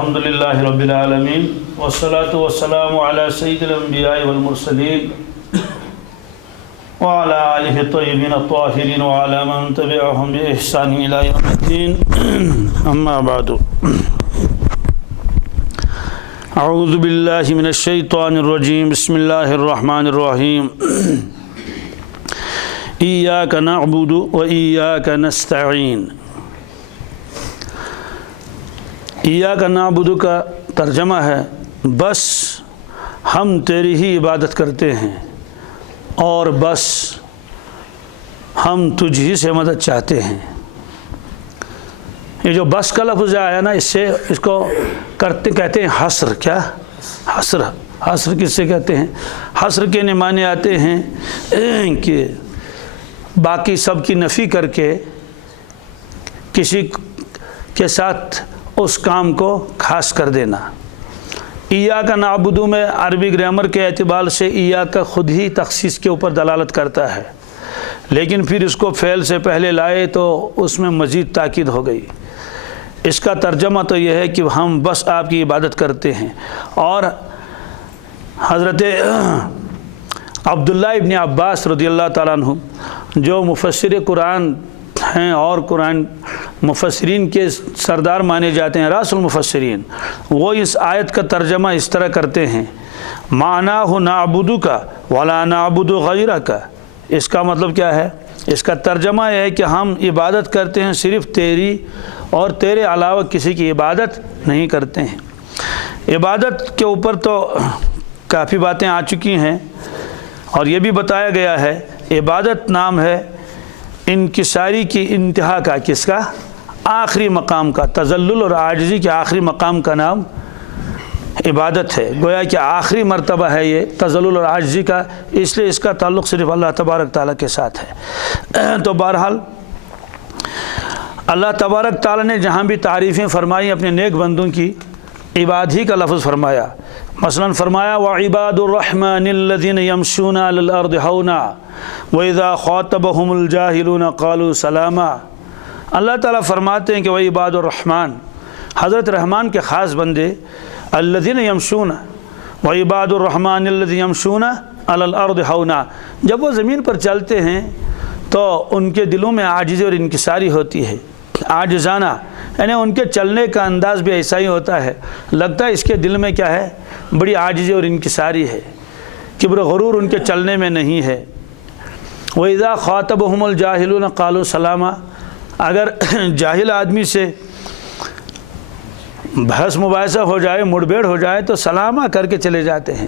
الحمد للہ رب العالمین والصلاة والسلام علی سید الانبیاء والمرسلین وعلى آلہ الطیبین الطاہرین وعلى من تبعهم بإحسان إلی یوم الدین اما بعد اعوذ باللہ من الشیطان الرجیم بسم اللہ الرحمن الرحیم ایاک نعبد و ایاک نستعین۔ ایاک نعبد کا ترجمہ ہے بس ہم تیری ہی عبادت کرتے ہیں اور بس ہم تجھ ہی سے مدد چاہتے ہیں۔ یہ جو بس کا لفظ آیا نا اس کو کہتے ہیں حصر۔ کیا حصر؟ حصر کس سے کہتے ہیں؟ حصر کے معنی آتے ہیں کہ باقی سب کی نفی کر کے کسی کے ساتھ اس کام کو خاص کر دینا۔ ایاک نعبد میں عربی گرامر کے اعتبار سے ایاک خود ہی تخصیص کے اوپر دلالت کرتا ہے، لیکن پھر اس کو فعل سے پہلے لائے تو اس میں مزید تاکید ہو گئی۔ اس کا ترجمہ تو یہ ہے کہ ہم بس آپ کی عبادت کرتے ہیں۔ اور حضرت عبداللہ ابن عباس رضی اللہ تعالیٰ عنہ جو مفسر قرآن ہیں اور قرآن مفسرین کے سردار مانے جاتے ہیں، راس المفسرین، وہ اس آیت کا ترجمہ اس طرح کرتے ہیں معناہ نعبدک ولا نعبد غیرک۔ اس کا مطلب کیا ہے؟ اس کا ترجمہ یہ ہے کہ ہم عبادت کرتے ہیں صرف تیری اور تیرے علاوہ کسی کی عبادت نہیں کرتے ہیں۔ عبادت کے اوپر تو کافی باتیں آ چکی ہیں اور یہ بھی بتایا گیا ہے عبادت نام ہے انکساری کی انتہا کا، کس کا؟ آخری مقام کا۔ تذلل اور عاجزی کے آخری مقام کا نام عبادت ہے، گویا کہ آخری مرتبہ ہے یہ تذلل اور عاجزی کا، اس لیے اس کا تعلق صرف اللہ تبارک تعالیٰ کے ساتھ ہے۔ تو بہرحال اللہ تبارک تعالیٰ نے جہاں بھی تعریفیں فرمائی اپنے نیک بندوں کی، عباد ہی کا لفظ فرمایا۔ مثلا فرمایا وَعِبَادُ الرَّحْمَنِ الَّذِينَ يَمْشُونَ عَلَى الْأَرْضِ هَوْنًا وَإِذَا خَاطَبَهُمُ الْجَاهِلُونَ قَالُوا سَلَامًا۔ اللہ تعالیٰ فرماتے ہیں کہ وَعِبَادُ الرحمن، حضرت رحمان کے خاص بندے، الَّذِينَ يَمْشُونَ وَعِبَادُ الرَّحْمَنِ الَّذِينَ يَمْشُونَ عَلَى الْأَرْضِ هَوْنًا، جب وہ زمین پر چلتے ہیں تو ان کے دلوں میں عاجزی اور انکساری ہوتی ہے، عاجزانہ، یعنی ان کے چلنے کا انداز بھی ایسا ہی ہوتا ہے، لگتا ہے اس کے دل میں کیا ہے؟ بڑی عاجزی اور انکساری ہے، کبر و غرور ان کے چلنے میں نہیں ہے۔ وَإِذَا خَاطَبَهُمُ الْجَاهِلُونَ قَالُوا سَلَامًا، اگر جاہل آدمی سے بحث مباحثہ ہو جائے، مڑبیڑ ہو جائے تو سلامہ کر کے چلے جاتے ہیں۔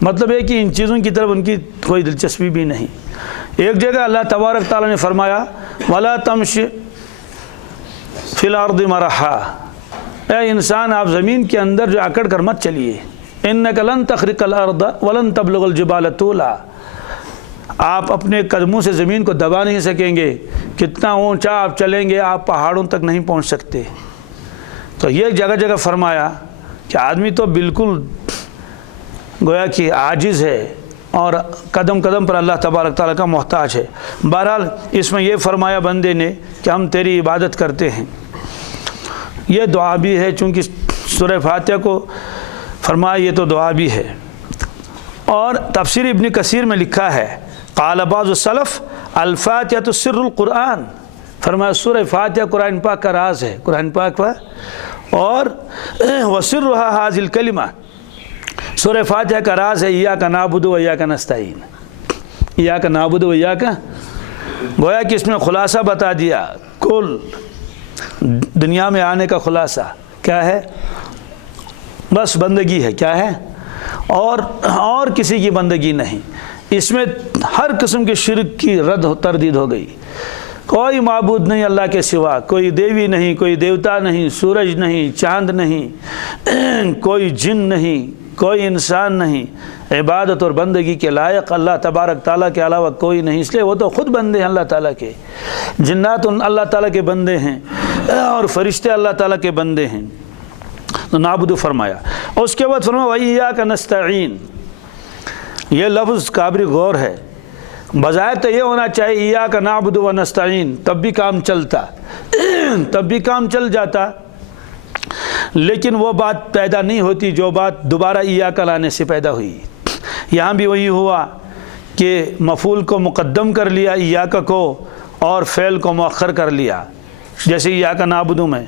مطلب ہے کہ ان چیزوں کی طرف ان کی کوئی دلچسپی بھی نہیں۔ ایک جگہ اللہ تبارک تعالیٰ نے فرمایا وَلَا تَمْشِ فِي الْأَرْضِ مَرَحًا، اے انسان آپ زمین کے اندر جو اکڑ کر مت چلیے، إِنَّكَ لَن تَخْرِقَ الْأَرْضَ وَلَن تَبْلُغَ الْجِبَالَ طُولًا، آپ اپنے قدموں سے زمین کو دبا نہیں سکیں گے، کتنا اونچا آپ چلیں گے آپ پہاڑوں تک نہیں پہنچ سکتے۔ تو یہ جگہ جگہ فرمایا کہ آدمی تو بالکل گویا کہ عاجز ہے اور قدم قدم پر اللہ تبارک تعالیٰ کا محتاج ہے۔ بہرحال اس میں یہ فرمایا بندے نے کہ ہم تیری عبادت کرتے ہیں۔ یہ دعا بھی ہے، چونکہ سورہ فاتحہ کو فرمایا یہ تو دعا بھی ہے۔ اور تفسیر ابن کثیر میں لکھا ہے قال بعض السلف الفاتحہ سر القرآن، فرمایا سورہ فاتحہ قرآن پاک کا راز ہے، قرآن پاک کا، اور وسرها هذه الکلمہ، سورہ فاتحہ کا راز ہے ایاک نعبد و ایاک نستعین، ایاک نعبد و ایاک، گویا کہ اس میں خلاصہ بتا دیا، کل دنیا میں آنے کا خلاصہ کیا ہے؟ بس بندگی ہے، کیا ہے؟ اور کسی کی بندگی نہیں۔ اس میں ہر قسم کے شرک کی رد و تردید ہو گئی، کوئی معبود نہیں اللہ کے سوا، کوئی دیوی نہیں، کوئی دیوتا نہیں، سورج نہیں، چاند نہیں، کوئی جن نہیں، کوئی انسان نہیں، عبادت اور بندگی کے لائق اللہ تبارک تعالیٰ کے علاوہ کوئی نہیں، اس لیے وہ تو خود بندے ہیں اللہ تعالیٰ کے، جنات اللہ تعالیٰ کے بندے ہیں اور فرشتے اللہ تعالیٰ کے بندے ہیں۔ تو نعبد فرمایا، اور اس کے بعد فرمایا وَإِيَّاكَ نَسْتَعِينُ، یہ لفظ قابل غور ہے۔ بظاہر تو یہ ہونا چاہیے ایاک نعبد و نستعین، تب بھی کام چلتا، تب بھی کام چل جاتا، لیکن وہ بات پیدا نہیں ہوتی جو بات دوبارہ ایاک لانے سے پیدا ہوئی۔ یہاں بھی وہی ہوا کہ مفعول کو مقدم کر لیا ایاک کو اور فعل کو مؤخر کر لیا، جیسے ایاک نعبد میں،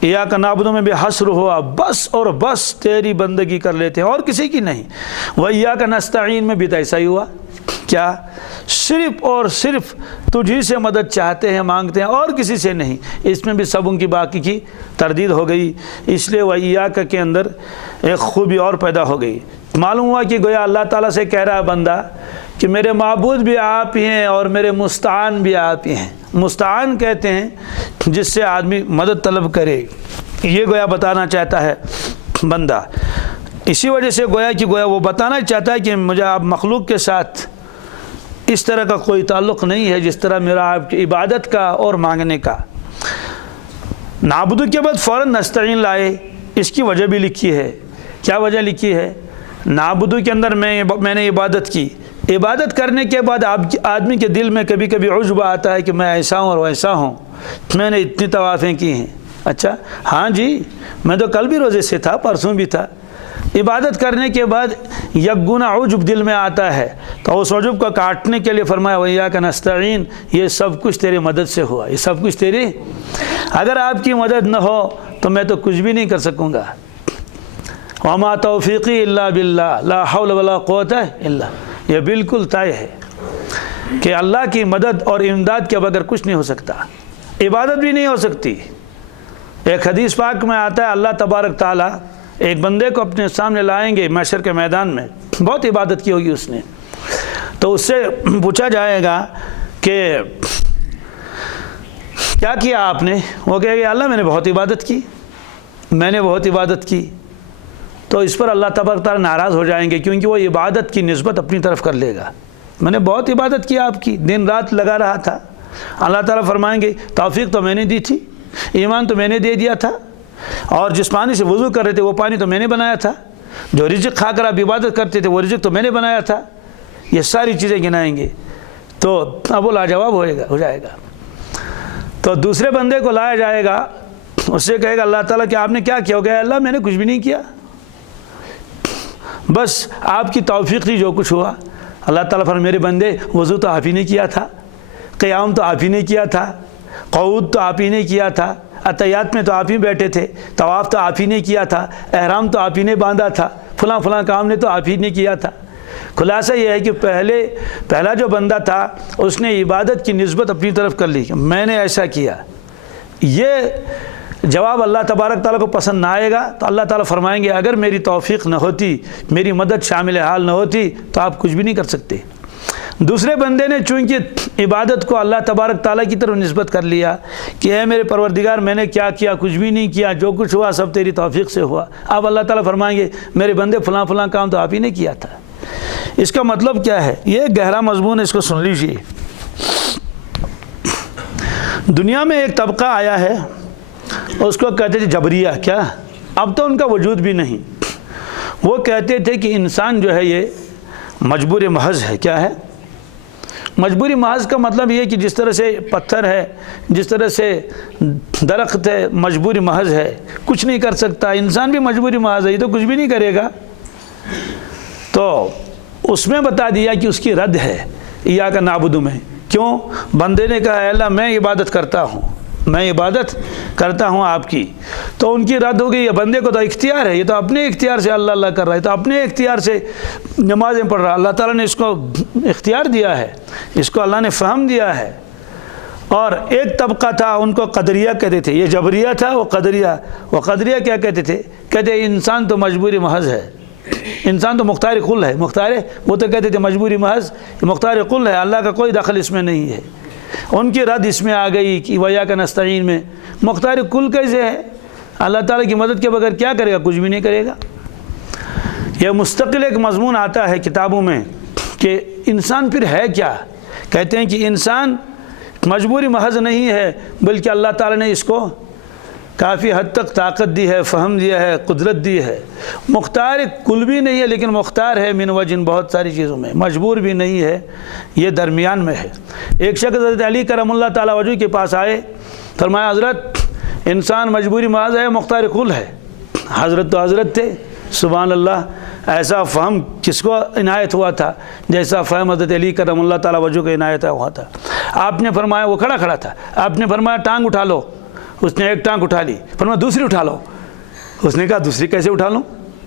ایاک نعبد میں بھی حصر ہوا، بس اور بس تیری بندگی کر لیتے ہیں اور کسی کی نہیں۔ وہ ایاک نستعین میں بھی تو ایسا ہی ہوا، کیا صرف اور صرف تجھی سے مدد چاہتے ہیں، مانگتے ہیں اور کسی سے نہیں۔ اس میں بھی سبوں کی باقی کی تردید ہو گئی، اس لیے وہ ایاک کے اندر ایک خوبی اور پیدا ہو گئی۔ معلوم ہوا کہ گویا اللہ تعالیٰ سے کہہ رہا بندہ کہ میرے معبود بھی آپ ہی ہیں اور میرے مستعان بھی آپ ہی ہیں۔ مستعان کہتے ہیں جس سے آدمی مدد طلب کرے، یہ گویا بتانا چاہتا ہے بندہ۔ اسی وجہ سے گویا وہ بتانا چاہتا ہے کہ مجھے آپ مخلوق کے ساتھ اس طرح کا کوئی تعلق نہیں ہے جس طرح میرا آپ کی عبادت کا اور مانگنے کا۔ نعبد کے بعد فوراً نستعین لائے، اس کی وجہ بھی لکھی ہے۔ کیا وجہ لکھی ہے؟ نعبد کے اندر میں نے عبادت کی، عبادت کرنے کے بعد آدمی کے دل میں کبھی کبھی عجب آتا ہے کہ میں ایسا ہوں اور ویسا ہوں، میں نے اتنی طوافیں کی ہیں، اچھا ہاں جی میں تو کل بھی روزے سے تھا، پرسوں بھی تھا۔ عبادت کرنے کے بعد یک گنا عجب دل میں آتا ہے، تو اس عجب کو کاٹنے کے لیے فرمایا وَإِيَّاكَ نَسْتَعِينُ، یہ سب کچھ تیری مدد سے ہوا، یہ سب کچھ تیری، اگر آپ کی مدد نہ ہو تو میں تو کچھ بھی نہیں کر سکوں گا۔ وَمَا تَوْفِيقِي إِلَّا بِاللَّهِ لَا حَوْلَ وَلَا قُوَّةَ إِلَّا، یہ بالکل طے ہے کہ اللہ کی مدد اور امداد کے بغیر کچھ نہیں ہو سکتا، عبادت بھی نہیں ہو سکتی۔ ایک حدیث پاک میں آتا ہے اللہ تبارک تعالیٰ ایک بندے کو اپنے سامنے لائیں گے محشر کے میدان میں، بہت عبادت کی ہوگی اس نے، تو اس سے پوچھا جائے گا کہ کیا کیا آپ نے؟ وہ کہے گا اللہ میں نے بہت عبادت کی، میں نے بہت عبادت کی۔ تو اس پر اللہ تبارک تعالیٰ ناراض ہو جائیں گے، کیونکہ وہ عبادت کی نسبت اپنی طرف کر لے گا۔ میں نے بہت عبادت کی آپ کی، دن رات لگا رہا تھا۔ اللہ تعالیٰ فرمائیں گے توفیق تو میں نے دی تھی، ایمان تو میں نے دے دیا تھا، اور جس پانی سے وضو کر رہے تھے وہ پانی تو میں نے بنایا تھا، جو رزق کھا کر آپ عبادت کرتے تھے وہ رزق تو میں نے بنایا تھا۔ یہ ساری چیزیں گنائیں گے تو اب وہ لاجواب ہو جائے گا۔ تو دوسرے بندے کو لایا جائے گا، اس سے کہے گا اللہ تعالیٰ کہ آپ نے کیا کیا؟ ہو گیا اللہ میں نے کچھ بھی نہیں کیا، بس آپ کی توفیق تھی جو کچھ ہوا۔ اللہ تعالیٰ فرمائے میرے بندے وضو تو آپ ہی نے کیا تھا، قیام تو آپ ہی نے کیا تھا، قعود تو آپ ہی نے کیا تھا، عطیات میں تو آپ ہی بیٹھے تھے، طواف تو آپ ہی نے کیا تھا، احرام تو آپ ہی نے باندھا تھا، فلاں کام نے تو آپ ہی نے کیا تھا۔ خلاصہ یہ ہے کہ پہلا جو بندہ تھا اس نے عبادت کی نسبت اپنی طرف کر لی کہ میں نے ایسا کیا۔ یہ جواب اللہ تبارک تعالیٰ کو پسند نہ آئے گا تو اللہ تعالیٰ فرمائیں گے اگر میری توفیق نہ ہوتی، میری مدد شامل حال نہ ہوتی تو آپ کچھ بھی نہیں کر سکتے۔ دوسرے بندے نے چونکہ عبادت کو اللہ تبارک تعالیٰ کی طرف نسبت کر لیا کہ اے میرے پروردگار میں نے کیا کیا؟ کچھ بھی نہیں کیا، جو کچھ ہوا سب تیری توفیق سے ہوا۔ اب اللہ تعالیٰ فرمائیں گے میرے بندے فلاں کام تو آپ ہی نے کیا تھا۔ اس کا مطلب کیا ہے؟ یہ گہرا مضمون ہے، اس کو سن لیجیے۔ دنیا میں ایک طبقہ آیا ہے، اس کو کہتے تھے جبریہ۔ کیا؟ اب تو ان کا وجود بھی نہیں۔ وہ کہتے تھے کہ انسان جو ہے یہ مجبور محض ہے۔ کیا ہے مجبوری محض کا مطلب یہ کہ جس طرح سے پتھر ہے، جس طرح سے درخت ہے، مجبوری محض ہے، کچھ نہیں کر سکتا۔ انسان بھی مجبوری محض ہے، یہ تو کچھ بھی نہیں کرے گا۔ تو اس میں بتا دیا کہ اس کی رد ہے ایاک نعبد میں۔ کیوں؟ بندے نے کہا اے اللہ میں عبادت کرتا ہوں آپ کی، تو ان کی رد ہو گئی۔ یہ بندے کو تو اختیار ہے، یہ تو اپنے اختیار سے اللہ اللہ کر رہا ہے، تو اپنے اختیار سے نمازیں پڑھ رہا ہے۔ اللہ تعالیٰ نے اس کو اختیار دیا ہے، اس کو اللہ نے فہم دیا ہے۔ اور ایک طبقہ تھا ان کو قدریہ کہتے تھے، یہ جبریہ تھا، وہ قدریہ کیا کہتے تھے؟ کہتے انسان تو مجبوری محض ہے، انسان تو مختار قل ہے۔ وہ تو کہتے تھے مجبوری محض، مختار قل ہے، اللہ کا کوئی دخل اس میں نہیں ہے۔ ان کی رد اس میں آ گئی کہ وَإِيَّاكَ نَسْتَعِينُ میں مختار کل کیسے ہے؟ اللہ تعالیٰ کی مدد کے بغیر کیا کرے گا؟ کچھ بھی نہیں کرے گا۔ یہ مستقل ایک مضمون آتا ہے کتابوں میں کہ انسان پھر ہے کیا؟ کہتے ہیں کہ انسان مجبوری محض نہیں ہے، بلکہ اللہ تعالیٰ نے اس کو کافی حد تک طاقت دی ہے، فہم دیا ہے، قدرت دی ہے۔ مختار کل بھی نہیں ہے لیکن مختار ہے من وجن، بہت ساری چیزوں میں مجبور بھی نہیں ہے، یہ درمیان میں ہے۔ ایک شخص حضرت علی کرم اللہ تعالیٰ وجہ کے پاس آئے، فرمایا حضرت انسان مجبوری محض ہے، مختار کل ہے، حضرت تو حضرت تھے، سبحان اللہ، ایسا فہم کس کو عنایت ہوا تھا جیسا فہم حضرت علی کرم اللہ تعالیٰ وجہ کو عنایت ہوا تھا۔ آپ نے فرمایا، وہ کھڑا تھا، آپ نے فرمایا ٹانگ اٹھا لو، اس نے ایک ٹانگ اٹھا لی، فرمایا دوسری اٹھا لو، اس نے کہا دوسری کیسے اٹھا لوں؟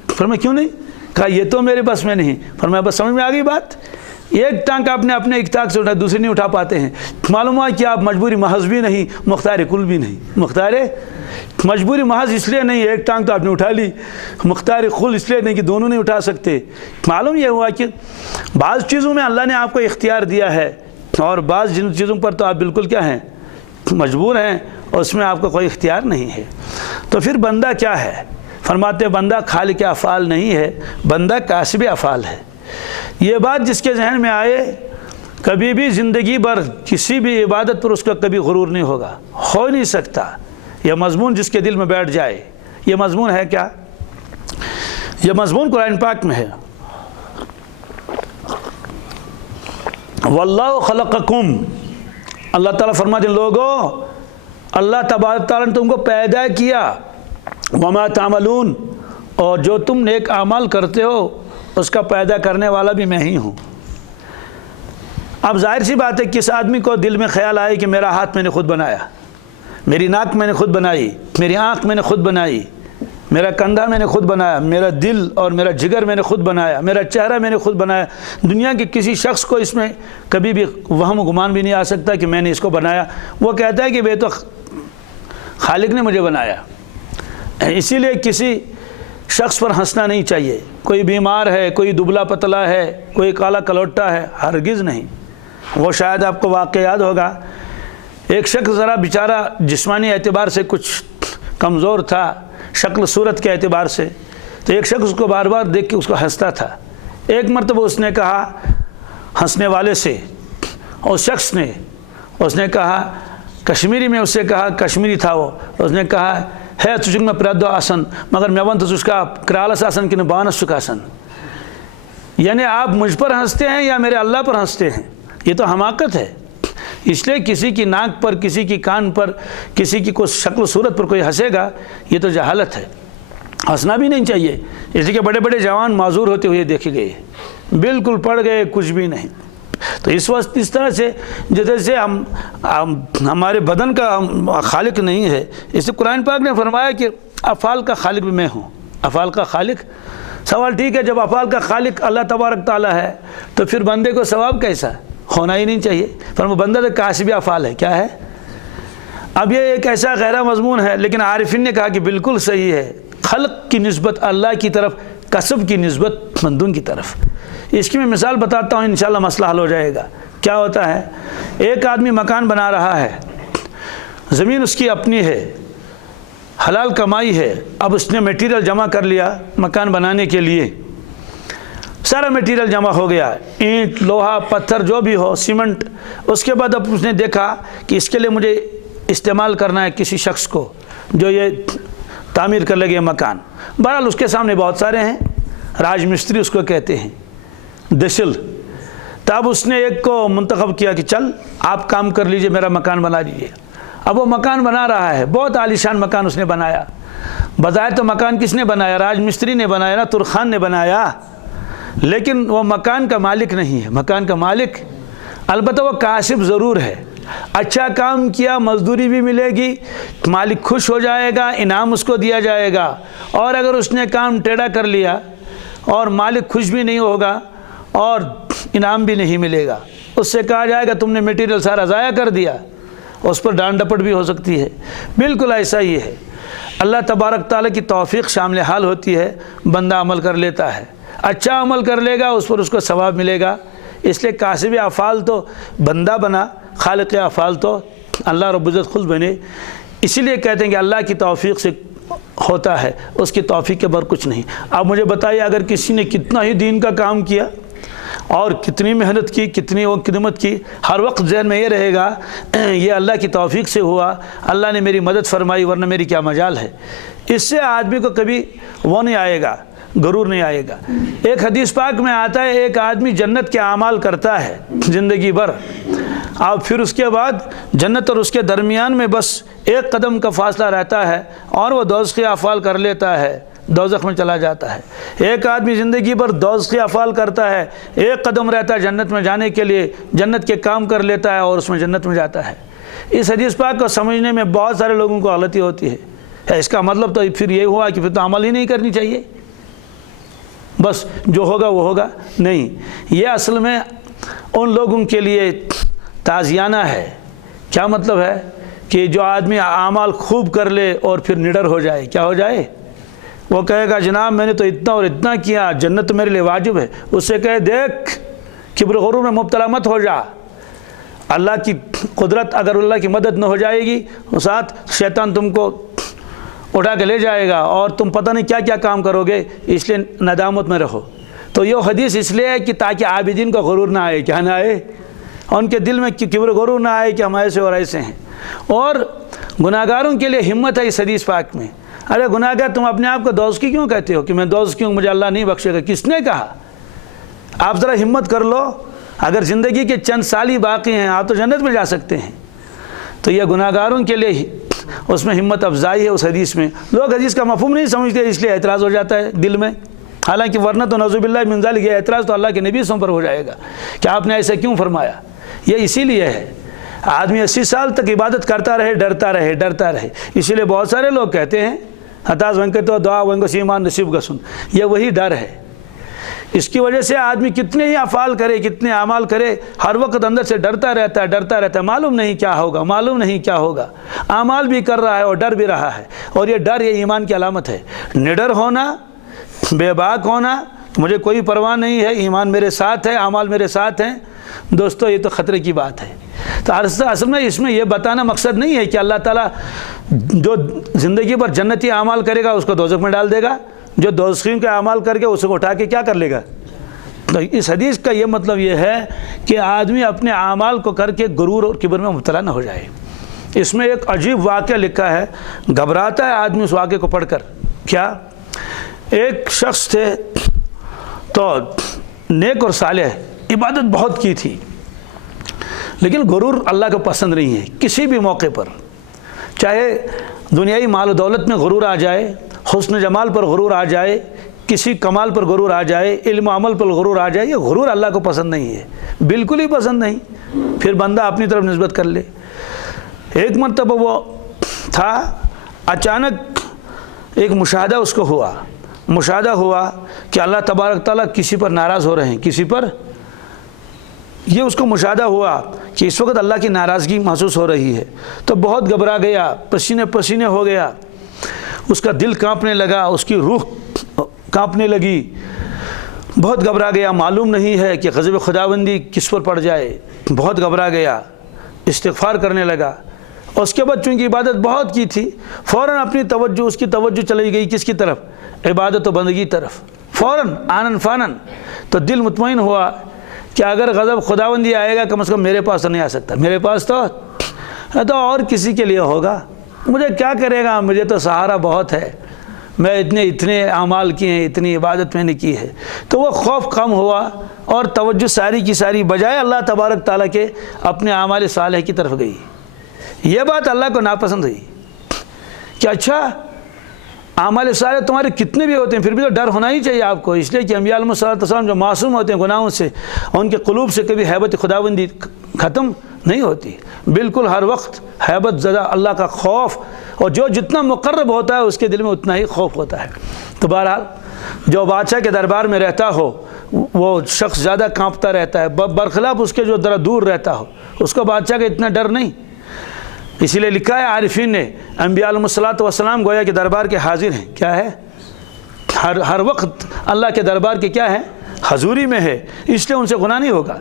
فرمایا کیوں نہیں؟ کہا یہ تو میرے بس میں نہیں۔ فرمایا بس سمجھ میں آ گئی بات، ایک ٹانگ آپ نے اپنے اطاق سے اٹھا، دوسری نہیں اٹھا پاتے ہیں۔ معلوم ہوا کہ آپ مجبوری محض بھی نہیں، مختار کل بھی نہیں۔ مختار مجبوری محض اس لیے نہیں، ایک ٹانگ تو آپ نے اٹھا لی، مختار خل اس لیے نہیں کہ دونوں نہیں اٹھا سکتے۔ معلوم یہ ہوا کہ بعض چیزوں میں اللہ نے آپ کو اختیار دیا ہے اور بعض جن چیزوں پر تو آپ بالکل کیا ہیں، مجبور ہیں، اور اس میں آپ کا کوئی اختیار نہیں ہے۔ تو پھر بندہ کیا ہے؟ فرماتے بندہ خالق افعال نہیں ہے، بندہ کاسب افعال ہے۔ یہ بات جس کے ذہن میں آئے، کبھی بھی زندگی بھر کسی بھی عبادت پر اس کا کبھی غرور نہیں ہوگا، ہو نہیں سکتا۔ یہ مضمون جس کے دل میں بیٹھ جائے، یہ مضمون ہے کیا؟ یہ مضمون قرآن پاک میں ہے، واللہ خلقکم، اللہ تعالیٰ فرماتے ہیں لوگوں، اللہ تبارک تعالیٰ نے تم کو پیدا کیا، وما تعملون، اور جو تم نیک اعمال کرتے ہو اس کا پیدا کرنے والا بھی میں ہی ہوں۔ اب ظاہر سی بات ہے، کس آدمی کو دل میں خیال آئے کہ میرا ہاتھ میں نے خود بنایا، میری ناک میں نے خود بنائی، میری آنکھ میں نے خود بنائی، میرا کندھا میں نے خود بنایا، میرا دل اور میرا جگر میں نے خود بنایا، میرا چہرہ میں نے خود بنایا۔ دنیا کے کسی شخص کو اس میں کبھی بھی وہم و گمان بھی نہیں آ سکتا کہ میں نے اس کو بنایا۔ وہ کہتا ہے کہ بے تو خالق نے مجھے بنایا۔ اسی لیے کسی شخص پر ہنسنا نہیں چاہیے، کوئی بیمار ہے، کوئی دبلا پتلا ہے، کوئی کالا کلوٹا ہے، ہرگز نہیں۔ وہ شاید آپ کو واقعہ یاد ہوگا، ایک شخص ذرا بیچارہ جسمانی اعتبار سے کچھ کمزور تھا، شکل صورت کے اعتبار سے، تو ایک شخص اس کو بار بار دیکھ کے اس کو ہنستا تھا۔ ایک مرتبہ اس نے کہا ہنسنے والے سے، اس شخص نے، اس نے کہا کشمیری میں، اس سے کہا، کشمیری تھا وہ، اس نے کہا ہے تجھے میں پردو آسن مگر میں ون تو اس کا کرالس آسن کہ بانس چکاسن، یعنی آپ مجھ پر ہنستے ہیں یا میرے اللہ پر ہنستے ہیں؟ یہ تو حماقت ہے۔ اس لیے کسی کی ناک پر، کسی کی کان پر، کسی کی کوئی شکل و صورت پر کوئی ہنسے گا، یہ تو جہالت ہے، ہنسنا بھی نہیں چاہیے۔ اسی کے بڑے بڑے جوان معذور ہوتے ہوئے دیکھے گئے، بالکل پڑ گئے، کچھ بھی نہیں۔ تو اس وقت اس طرح سے جیسے ہمارے بدن کا خالق نہیں ہے، اس سے قرآن پاک نے فرمایا کہ افعال کا خالق بھی میں ہوں۔ افعال کا خالق، سوال ٹھیک ہے، جب افعال کا خالق اللہ تبارک تعالیٰ ہے تو پھر بندے کو ثواب کیسا ہونا ہی نہیں چاہیے؟ فرمایا بندہ تو کاسب افعال ہے، کیا ہے؟ اب یہ ایک ایسا غیر مضمون ہے، لیکن عارفین نے کہا کہ بالکل صحیح ہے، خلق کی نسبت اللہ کی طرف، کسب کی نسبت بندوں کی طرف۔ اس کی میں مثال بتاتا ہوں، انشاءاللہ مسئلہ حل ہو جائے گا۔ کیا ہوتا ہے، ایک آدمی مکان بنا رہا ہے، زمین اس کی اپنی ہے، حلال کمائی ہے، اب اس نے میٹیریل جمع کر لیا مکان بنانے کے لیے، سارا میٹیریل جمع ہو گیا، اینٹ، لوہا، پتھر جو بھی ہو، سیمنٹ۔ اس کے بعد اب اس نے دیکھا کہ اس کے لیے مجھے استعمال کرنا ہے کسی شخص کو جو یہ تعمیر کر لگے مکان۔ بہرحال اس کے سامنے بہت سارے ہیں، راج مستری اس کو کہتے ہیں، دشل۔ تب اس نے ایک کو منتخب کیا کہ چل آپ کام کر لیجئے، میرا مکان بنا لیجئے۔ اب وہ مکان بنا رہا ہے، بہت عالیشان مکان اس نے بنایا۔ بظاہر تو مکان کس نے بنایا؟ راج مستری نے بنایا نا، ترخان نے بنایا، لیکن وہ مکان کا مالک نہیں ہے۔ مکان کا مالک البتہ وہ کاسب ضرور ہے، اچھا کام کیا، مزدوری بھی ملے گی، مالک خوش ہو جائے گا، انعام اس کو دیا جائے گا۔ اور اگر اس نے کام ٹیڑھا کر لیا اور مالک خوش بھی نہیں ہوگا اور انعام بھی نہیں ملے گا، اس سے کہا جائے گا تم نے میٹیریل سارا ضائع کر دیا، اس پر ڈانٹ ڈپٹ بھی ہو سکتی ہے۔ بالکل ایسا ہی ہے، اللہ تبارک تعالیٰ کی توفیق شامل حال ہوتی ہے، بندہ عمل کر لیتا ہے، اچھا عمل کر لے گا، اس پر اس کو ثواب ملے گا۔ اس لیے کاسب افعال تو بندہ بنا، خالق افعال تو اللہ رب العزت خود بنے۔ اسی لیے کہتے ہیں کہ اللہ کی توفیق سے ہوتا ہے، اس کی توفیق کے بر کچھ نہیں۔ اب مجھے بتائیے، اگر کسی نے کتنا ہی دین کا کام کیا اور کتنی محنت کی، کتنی وہ خدمت کی، ہر وقت ذہن میں یہ رہے گا یہ اللہ کی توفیق سے ہوا، اللہ نے میری مدد فرمائی، ورنہ میری کیا مجال ہے۔ اس سے آدمی کو کبھی وہ نہیں آئے گا، غرور نہیں آئے گا۔ ایک حدیث پاک میں آتا ہے، ایک آدمی جنت کے اعمال کرتا ہے زندگی بھر، اور پھر اس کے بعد جنت اور اس کے درمیان میں بس ایک قدم کا فاصلہ رہتا ہے اور وہ دوزخی افعال کر لیتا ہے، دوزخ میں چلا جاتا ہے۔ ایک آدمی زندگی پر دوزخی افعال کرتا ہے، ایک قدم رہتا ہے جنت میں جانے کے لیے، جنت کے کام کر لیتا ہے اور اس میں جنت میں جاتا ہے۔ اس حدیث پاک کو سمجھنے میں بہت سارے لوگوں کو غلطی ہوتی ہے۔ اس کا مطلب تو پھر یہ ہوا کہ پھر تو عمل ہی نہیں کرنی چاہیے، بس جو ہوگا وہ ہوگا، نہیں۔ یہ اصل میں ان لوگوں کے لیے تعزیانہ ہے۔ کیا مطلب ہے؟ کہ جو آدمی اعمال خوب کر لے اور پھر نڈر ہو جائے، کیا ہو جائے؟ وہ کہے گا جناب میں نے تو اتنا اور اتنا کیا، جنت میرے لیے واجب ہے۔ اس سے کہے دیکھ کبر غرور میں مبتلا مت ہو جا، اللہ کی قدرت اگر اللہ کی مدد نہ ہو جائے گی ساتھ شیطان تم کو اٹھا کے لے جائے گا اور تم پتہ نہیں کیا کیا کام کرو گے، اس لیے ندامت میں رہو۔ تو یہ حدیث اس لیے ہے کہ تاکہ عابدین کو غرور نہ آئے، کیا نہ آئے؟ ان کے دل میں کبر غرور نہ آئے کہ ہم ایسے اور ایسے ہیں۔ اور گناہگاروں کے لیے ہمت ہے اس حدیث پاک میں۔ ارے گناہگار تم اپنے آپ کو دوزخی کیوں کہتے ہو کہ میں دوزخی ہوں، مجھے اللہ نہیں بخشے گا؟ کس نے کہا؟ آپ ذرا ہمت کر لو، اگر زندگی کے چند سال ہی باقی ہیں آپ تو جنت میں جا سکتے ہیں۔ تو یہ گناہگاروں کے لیے اس میں ہمت افزائی ہے اس حدیث میں۔ لوگ حدیث کا مفہوم نہیں سمجھتے، اس لیے اعتراض ہو جاتا ہے دل میں، حالانکہ ورنہ تو نعوذ باللہ من ذالک یہ اعتراض تو اللہ کے نبی پر ہو جائے گا کہ آپ نے ایسا کیوں فرمایا۔ یہ اسی لیے ہے آدمی 80 سال تک عبادت کرتا رہے، ڈرتا رہے، ڈرتا رہے۔ اسی لیے بہت سارے لوگ کہتے ہیں ہتاس ونکے تو دعا ونکو سیمان نصیب گسن، یہ وہی ڈر ہے۔ اس کی وجہ سے آدمی کتنے ہی افعال کرے، کتنے اعمال کرے، ہر وقت اندر سے ڈرتا رہتا ہے، ڈرتا رہتا ہے، معلوم نہیں کیا ہوگا، معلوم نہیں کیا ہوگا۔ اعمال بھی کر رہا ہے اور ڈر بھی رہا ہے، اور یہ ڈر یہ ایمان کی علامت ہے۔ نڈر ہونا، بے باک ہونا، مجھے کوئی پرواہ نہیں ہے، ایمان میرے ساتھ ہے، اعمال میرے ساتھ ہیں، دوستو یہ تو خطرے کی بات ہے۔ تو اصل میں اس میں یہ بتانا مقصد نہیں ہے کہ اللہ تعالیٰ جو زندگی پر جنتی اعمال کرے گا اس کو دوزخ میں ڈال دے گا، جو دوزخیوں کے اعمال کر کے اس کو اٹھا کے کیا کر لے گا۔ تو اس حدیث کا یہ مطلب یہ ہے کہ آدمی اپنے اعمال کو کر کے غرور اور کبر میں مبتلا نہ ہو جائے۔ اس میں ایک عجیب واقعہ لکھا ہے، گھبراتا ہے آدمی اس واقعے کو پڑھ کر۔ کیا؟ ایک شخص تھے تو نیک اور صالح، عبادت بہت کی تھی، لیکن غرور اللہ کو پسند نہیں ہے۔ کسی بھی موقع پر چاہے دنیائی مال و دولت میں غرور آ جائے، حسن جمال پر غرور آ جائے، کسی کمال پر غرور آ جائے، علم و عمل پر غرور آ جائے، یہ غرور اللہ کو پسند نہیں ہے، بالکل ہی پسند نہیں۔ پھر بندہ اپنی طرف نسبت کر لے۔ ایک مرتبہ وہ تھا، اچانک ایک مشاہدہ اس کو ہوا، مشاہدہ ہوا کہ اللہ تبارک تعالیٰ کسی پر ناراض ہو رہے ہیں، کسی پر، یہ اس کو مشاہدہ ہوا کہ اس وقت اللہ کی ناراضگی محسوس ہو رہی ہے۔ تو بہت گھبرا گیا، پسینے پسینے ہو گیا، اس کا دل کانپنے لگا، اس کی روح کانپنے لگی، بہت گھبرا گیا۔ معلوم نہیں ہے کہ غضب خداوندی کس پر پڑ جائے، بہت گھبرا گیا، استغفار کرنے لگا۔ اس کے بعد چونکہ عبادت بہت کی تھی، فوراً اپنی توجہ، اس کی توجہ چلی گئی کس کی طرف؟ عبادت و بندگی طرف، فوراً آنن فانن۔ تو دل مطمئن ہوا کہ اگر غضب خداوندی آئے گا کم از کم میرے پاس تو نہیں آ سکتا، میرے پاس تو اور کسی کے لیے ہوگا، مجھے کیا کرے گا، مجھے تو سہارا بہت ہے، میں اتنے اعمال کیے ہیں، اتنی عبادت میں نے کی ہے۔ تو وہ خوف کم ہوا اور توجہ ساری کی ساری بجائے اللہ تبارک تعالیٰ کے اپنے اعمال صالح کی طرف گئی۔ یہ بات اللہ کو ناپسند ہوئی کہ اچھا اعمال صالح تمہارے کتنے بھی ہوتے ہیں پھر بھی تو ڈر ہونا ہی چاہیے آپ کو، اس لیے کہ انبیاء علیہ السلام جو معصوم ہوتے ہیں گناہوں سے، ان کے قلوب سے کبھی حیبت خداوندی ختم نہیں ہوتی، بالکل ہر وقت حیبت زدہ اللہ کا خوف، اور جو جتنا مقرب ہوتا ہے اس کے دل میں اتنا ہی خوف ہوتا ہے۔ تو بہرحال جو بادشاہ کے دربار میں رہتا ہو وہ شخص زیادہ کانپتا رہتا ہے، برخلاف اس کے جو ذرا دور رہتا ہو، اس کو بادشاہ کا اتنا ڈر نہیں۔ اسی لیے لکھا ہے عارفین نے، انبیاء علیہ السلام گویا کہ دربار کے حاضر ہیں، کیا ہے؟ ہر وقت اللہ کے دربار کے کیا ہے؟ حضوری میں ہے، اس لیے ان سے گناہ نہیں ہوگا۔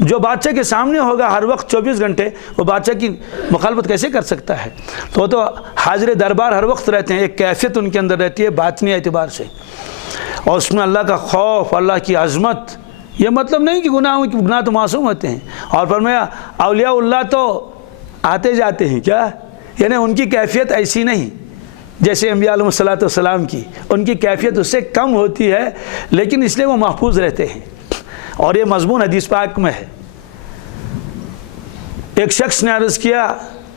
جو بادشاہ کے سامنے ہوگا ہر وقت 24 گھنٹے، وہ بادشاہ کی مخالفت کیسے کر سکتا ہے؟ تو حاضر دربار ہر وقت رہتے ہیں، ایک کیفیت ان کے اندر رہتی ہے باطنی اعتبار سے، اور اس میں اللہ کا خوف، اللہ کی عظمت۔ یہ مطلب نہیں کہ گناہ تو معصوم ہوتے ہیں، اور فرمایا اولیاء اللہ تو آتے جاتے ہیں، کیا یعنی ان کی کیفیت ایسی نہیں جیسے انبیاء علیہ السلام کی، ان کی کیفیت اس سے کم ہوتی ہے، لیکن اس لیے وہ محفوظ رہتے ہیں۔ اور یہ مضمون حدیث پاک میں ہے۔ ایک شخص نے عرض کیا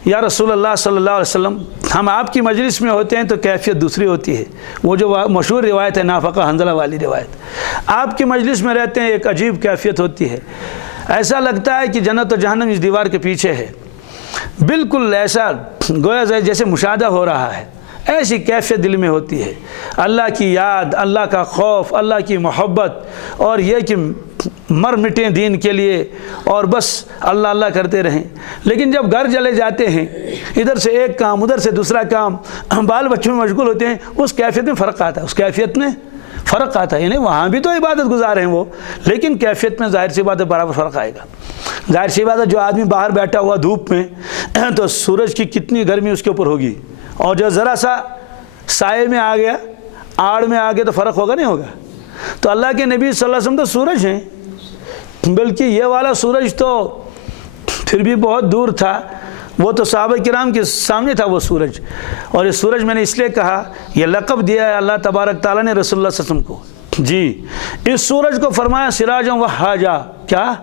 یا رسول اللہ صلی اللہ علیہ وسلم ہم آپ کی مجلس میں ہوتے ہیں تو کیفیت دوسری ہوتی ہے، وہ جو مشہور روایت ہے نافقہ حنظلہ والی روایت، آپ کی مجلس میں رہتے ہیں ایک عجیب کیفیت ہوتی ہے، ایسا لگتا ہے کہ جنت و جہنم اس دیوار کے پیچھے ہے، بالکل ایسا گویا جیسے مشاہدہ ہو رہا ہے، ایسی کیفیت دل میں ہوتی ہے، اللہ کی یاد، اللہ کا خوف، اللہ کی محبت، اور یہ کہ مر مٹیں دین کے لیے اور بس اللہ اللہ کرتے رہیں۔ لیکن جب گھر چلے جاتے ہیں، ادھر سے ایک کام ادھر سے دوسرا کام، بال بچوں میں مشغول ہوتے ہیں، اس کیفیت میں فرق آتا ہے، اس کیفیت میں فرق آتا ہے، یعنی وہاں بھی تو عبادت گزار ہیں وہ، لیکن کیفیت میں ظاہر سی بات ہے برابر فرق آئے گا۔ ظاہر سی بات ہے جو آدمی باہر بیٹھا ہوا دھوپ میں تو سورج کی کتنی گرمی اس کے اوپر ہوگی، اور جو ذرا سا سائے میں آ گیا، آڑ میں آ گیا تو فرق ہوگا نہیں ہوگا؟ تو اللہ کے نبی صلی اللہ علیہ وسلم تو سورج ہیں، بلکہ یہ والا سورج تو پھر بھی بہت دور تھا، وہ تو صحابہ کرام کے سامنے تھا وہ سورج، اور یہ سورج میں نے اس لیے کہا، یہ لقب دیا ہے اللہ تبارک تعالیٰ نے رسول اللہ صلی اللہ علیہ وسلم کو، جی اس سورج کو فرمایا سراجا وہاجا، کیا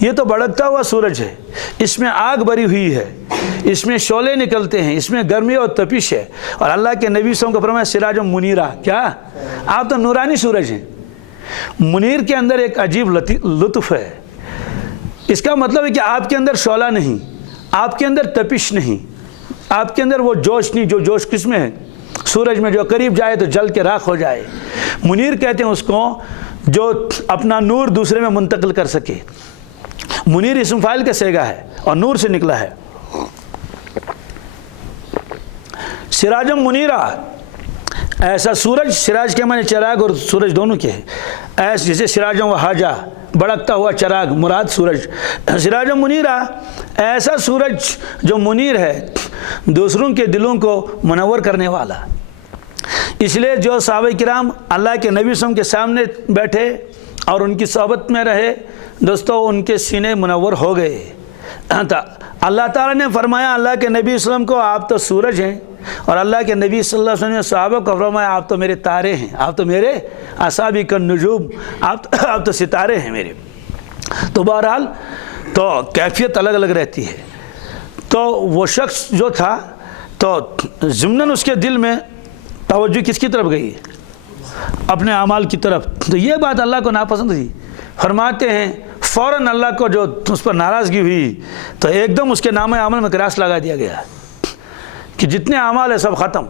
یہ تو بھڑکتا ہوا سورج ہے، اس میں آگ بری ہوئی ہے، اس میں شعلے نکلتے ہیں، اس میں گرمی اور تپش ہے، اور اللہ کے نبی صلی اللہ علیہ وسلم کو فرمایا سراجا منیرا، کیا آپ تو نورانی سورج ہیں۔ منیر کے اندر ایک عجیب لطف ہے، اس کا مطلب ہے کہ آپ کے اندر شعلہ نہیں، آپ کے اندر تپش نہیں، آپ کے اندر وہ جوش نہیں جو جوش کس میں ہے؟ سورج میں، جو قریب جائے تو جل کے راکھ ہو جائے۔ منیر کہتے ہیں اس کو جو اپنا نور دوسرے میں منتقل کر سکے۔ منیر اسم فاعل کا صیغہ ہے اور نور سے نکلا ہے۔ سراجم منیرا، ایسا سورج، سراج کے معنی چراغ اور سورج دونوں کے ہیں، ایسے جیسے سراجم وہاجا بڑکتا ہوا چراغ، مراد سورج، سراجم منیرا ایسا سورج جو منیر ہے، دوسروں کے دلوں کو منور کرنے والا۔ اس لیے جو صحابہ کرام اللہ کے نبی صلی اللہ علیہ وسلم کے سامنے بیٹھے اور ان کی صحبت میں رہے، دوستو ان کے سینے منور ہو گئے۔ اللہ تعالیٰ نے فرمایا اللہ کے نبی صلی اللہ علیہ وسلم کو آپ تو سورج ہیں، اور اللہ کے نبی صلی اللہ علیہ وسلم نے صحابہ کو فرمایا آپ تو میرے تارے ہیں، آپ تو میرے اصحابی النجوم، آپ تو ستارے ہیں میرے۔ تو بہرحال تو کیفیت الگ الگ رہتی ہے۔ تو وہ شخص جو تھا تو ضمناً اس کے دل میں توجہ کس کی طرف گئی؟ اپنے اعمال کی طرف۔ تو یہ بات اللہ کو ناپسند تھی، فرماتے ہیں فوراً اللہ کو جو اس پر ناراضگی ہوئی تو ایک دم اس کے نامہ عمل میں کراس لگا دیا گیا کہ جتنے اعمال ہیں سب ختم،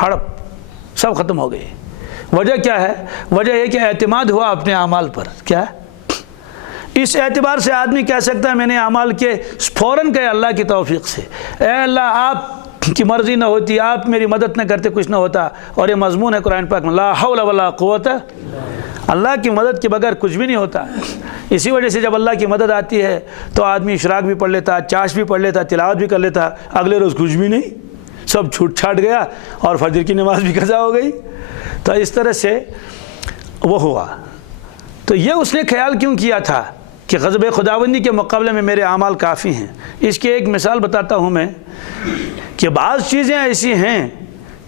ہڑپ سب ختم ہو گئے۔ وجہ کیا ہے؟ وجہ یہ کہ اعتماد ہوا اپنے اعمال پر۔ کیا اس اعتبار سے آدمی کہہ سکتا ہے میں نے اعمال کے فوراً کہے اللہ کی توفیق سے، اے اللہ آپ کی مرضی نہ ہوتی، آپ میری مدد نہ کرتے کچھ نہ ہوتا۔ اور یہ مضمون ہے قرآن پاک میں، لا حول ولا قوت، اللہ کی مدد کے بغیر کچھ بھی نہیں ہوتا۔ اسی وجہ سے جب اللہ کی مدد آتی ہے تو آدمی اشراق بھی پڑھ لیتا، چاش بھی پڑھ لیتا، تلاوت بھی کر لیتا، اگلے روز کچھ بھی نہیں، سب چھوٹ چھاٹ گیا اور فجر کی نماز بھی قضا ہو گئی۔ تو اس طرح سے وہ ہوا۔ تو یہ اس نے خیال کیوں کیا تھا کہ غضب خداوندی کے مقابلے میں میرے اعمال کافی ہیں؟ اس کی ایک مثال بتاتا ہوں میں کہ بعض چیزیں ایسی ہیں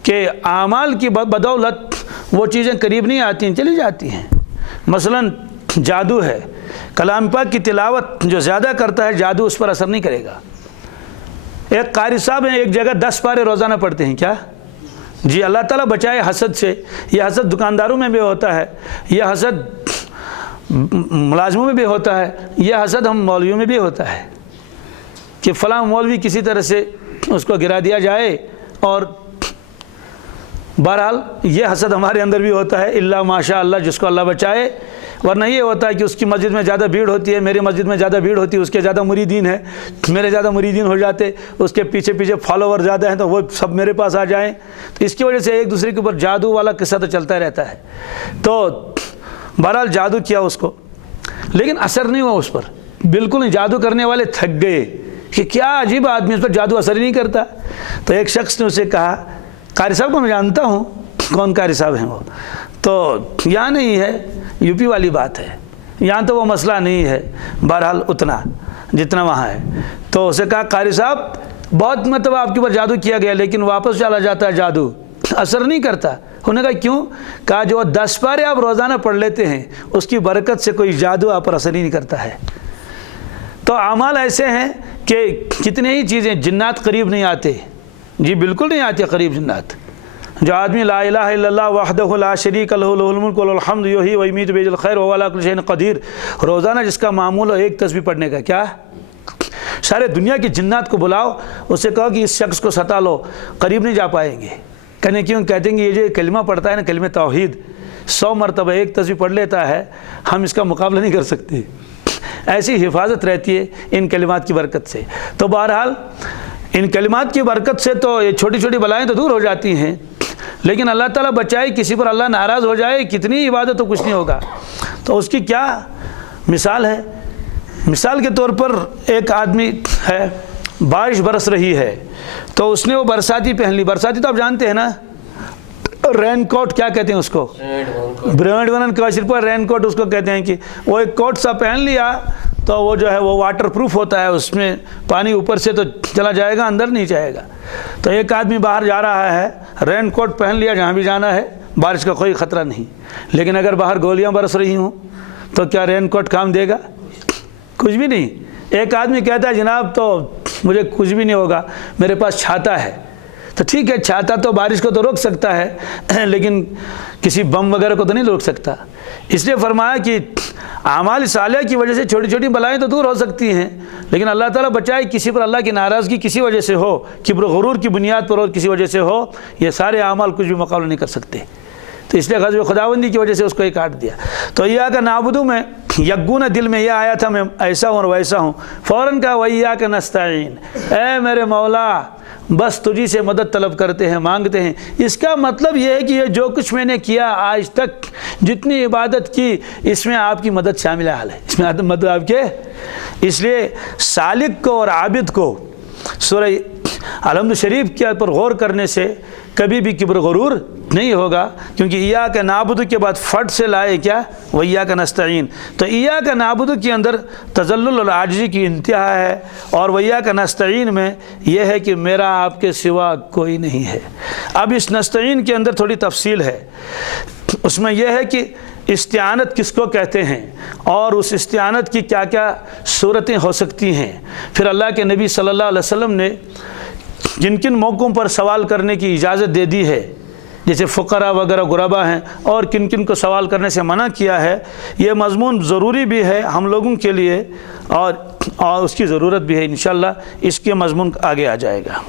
کہ اعمال کی بدولت وہ چیزیں قریب نہیں آتی ہیں، چلی جاتی ہیں۔ مثلا جادو ہے، کلام پاک کی تلاوت جو زیادہ کرتا ہے جادو اس پر اثر نہیں کرے گا۔ ایک قاری صاحب ہیں، ایک جگہ 10 پارے روزانہ پڑھتے ہیں، کیا جی اللہ تعالیٰ بچائے حسد سے۔ یہ حسد دکانداروں میں بھی ہوتا ہے، یہ حسد ملازموں میں بھی ہوتا ہے، یہ حسد ہم مولویوں میں بھی ہوتا ہے کہ فلاں مولوی کسی طرح سے اس کو گرا دیا جائے، اور بہرحال یہ حسد ہمارے اندر بھی ہوتا ہے، اللہ ماشاء اللہ جس کو اللہ بچائے۔ ورنہ یہ ہوتا ہے کہ اس کی مسجد میں زیادہ بھیڑ ہوتی ہے، میری مسجد میں زیادہ بھیڑ ہوتی ہے، اس کے زیادہ مریدین ہیں، میرے زیادہ مریدین ہو جاتے، اس کے پیچھے پیچھے فالوور زیادہ ہیں تو وہ سب میرے پاس آ جائیں۔ تو اس کی وجہ سے ایک دوسرے کے اوپر جادو والا قصہ تو چلتا رہتا ہے۔ تو بہرحال جادو کیا اس کو، لیکن اثر نہیں ہوا اس پر، بالکل نہیں۔ جادو کرنے والے تھک گئے کہ کیا عجیب آدمی، اس پر جادو اثر ہی نہیں کرتا۔ تو ایک شخص نے اسے کہا، قاری صاحب کو میں جانتا ہوں، کون قاری صاحب ہیں وہ، تو یہاں نہیں ہے، یو پی والی بات ہے، یہاں تو وہ مسئلہ نہیں ہے، بہرحال اتنا جتنا وہاں ہے۔ تو اسے کہا قاری صاحب بہت مرتبہ آپ کے اوپر جادو کیا گیا لیکن واپس چلا جاتا ہے جادو، اثر نہیں کرتا۔ انہوں نے کہا کیوں؟ کہا جو 10 پارے آپ روزانہ پڑھ لیتے ہیں اس کی برکت سے کوئی جادو آپ پر اثر ہی نہیں کرتا ہے۔ تو اعمال ایسے ہیں کہ کتنے ہی چیزیں جنات قریب نہیں آتے، جی بالکل نہیں آتے قریب جنات۔ جو آدمی لا الہ الا اللہ وحدہ لا شریک لہ لہ الملک وله الحمد یحیی ویمیت بیدہ الخیر وهو علی کل شیء قدیر، روزانہ جس کا معمول ہو ایک تسبیح پڑھنے کا، کیا سارے دنیا کی جنات کو بلاؤ، اسے کہو کہ اس شخص کو ستا لو، قریب نہیں جا پائیں گے۔ کہنے کیوں؟ کہتے ہیں کہ یہ جو کلمہ پڑھتا ہے نا، کلمہ توحید 100 مرتبہ ایک تسبیح پڑھ لیتا ہے، ہم اس کا مقابلہ نہیں کر سکتے۔ ایسی حفاظت رہتی ہے ان کلمات کی برکت سے۔ تو بہرحال ان کلمات کی برکت سے تو یہ چھوٹی چھوٹی بلائیں تو دور ہو جاتی ہیں، لیکن اللہ تعالیٰ بچائے، کسی پر اللہ ناراض ہو جائے، کتنی عبادت تو کچھ نہیں ہوگا۔ تو اس کی کیا مثال ہے؟ مثال کے طور پر ایک آدمی ہے، بارش برس رہی ہے تو اس نے وہ برساتی پہن لی۔ برساتی تو آپ جانتے ہیں نا، رین کوٹ کیا کہتے ہیں اس کو، برانڈ ونن کاشر پر رین کوٹ اس کو کہتے ہیں، کہ وہ ایک کوٹ سا پہن لیا تو وہ جو ہے وہ واٹر پروف ہوتا ہے، اس میں پانی اوپر سے تو چلا جائے گا، اندر نہیں جائے گا۔ تو ایک آدمی باہر جا رہا ہے، رین کوٹ پہن لیا، جہاں بھی جانا ہے بارش کا کوئی خطرہ نہیں، لیکن اگر باہر گولیاں برس رہی ہوں تو کیا رین کوٹ کام دے گا؟ کچھ بھی نہیں۔ ایک آدمی کہتا ہے جناب تو مجھے کچھ بھی نہیں ہوگا، میرے پاس چھاتا ہے۔ تو ٹھیک ہے، چھاتا تو بارش کو تو روک سکتا ہے، لیکن کسی بم وغیرہ کو تو نہیں روک سکتا۔ اس لیے فرمایا کہ اعمال صالحہ کی وجہ سے چھوٹی چھوٹی بلائیں تو دور ہو سکتی ہیں، لیکن اللہ تعالیٰ بچائے کسی پر اللہ کی ناراضگی کسی وجہ سے ہو، کبر و غرور کی بنیاد پر اور کسی وجہ سے ہو، یہ سارے اعمال کچھ بھی مقابلہ نہیں کر سکتے۔ تو اس لیے غضب خداوندی کی وجہ سے اس کو یہ کاٹ دیا۔ تو ایاک نعبد میں یکگون دل میں یہ آیا تھا میں ایسا ہوں اور ویسا ہوں، فوراً کہا وایاک نستعین، اے میرے مولا بس تجھی سے مدد طلب کرتے ہیں، مانگتے ہیں۔ اس کا مطلب یہ ہے کہ یہ جو کچھ میں نے کیا آج تک، جتنی عبادت کی، اس میں آپ کی مدد شامل حال ہے، اس میں مدد آپ کے۔ اس لیے سالک کو اور عابد کو سورہ الحمد شریف کے پر غور کرنے سے کبھی بھی کبر غرور نہیں ہوگا، کیونکہ ایاک نعبد کے بعد فٹ سے لائے کیا، وایاک نستعین۔ تو ایاک نعبد کے اندر تذلل اور عاجزی کی انتہا ہے، اور وایاک نستعین میں یہ ہے کہ میرا آپ کے سوا کوئی نہیں ہے۔ اب اس نستعین کے اندر تھوڑی تفصیل ہے، اس میں یہ ہے کہ استعانت کس کو کہتے ہیں، اور اس استعانت کی کیا کیا صورتیں ہو سکتی ہیں۔ پھر اللہ کے نبی صلی اللہ علیہ وسلم نے جن کن موقعوں پر سوال کرنے کی اجازت دے دی ہے، جیسے فقراء وغیرہ غربا ہیں، اور کن کن کو سوال کرنے سے منع کیا ہے، یہ مضمون ضروری بھی ہے ہم لوگوں کے لیے، اور اس کی ضرورت بھی ہے۔ انشاءاللہ اس کے مضمون آگے آ جائے گا۔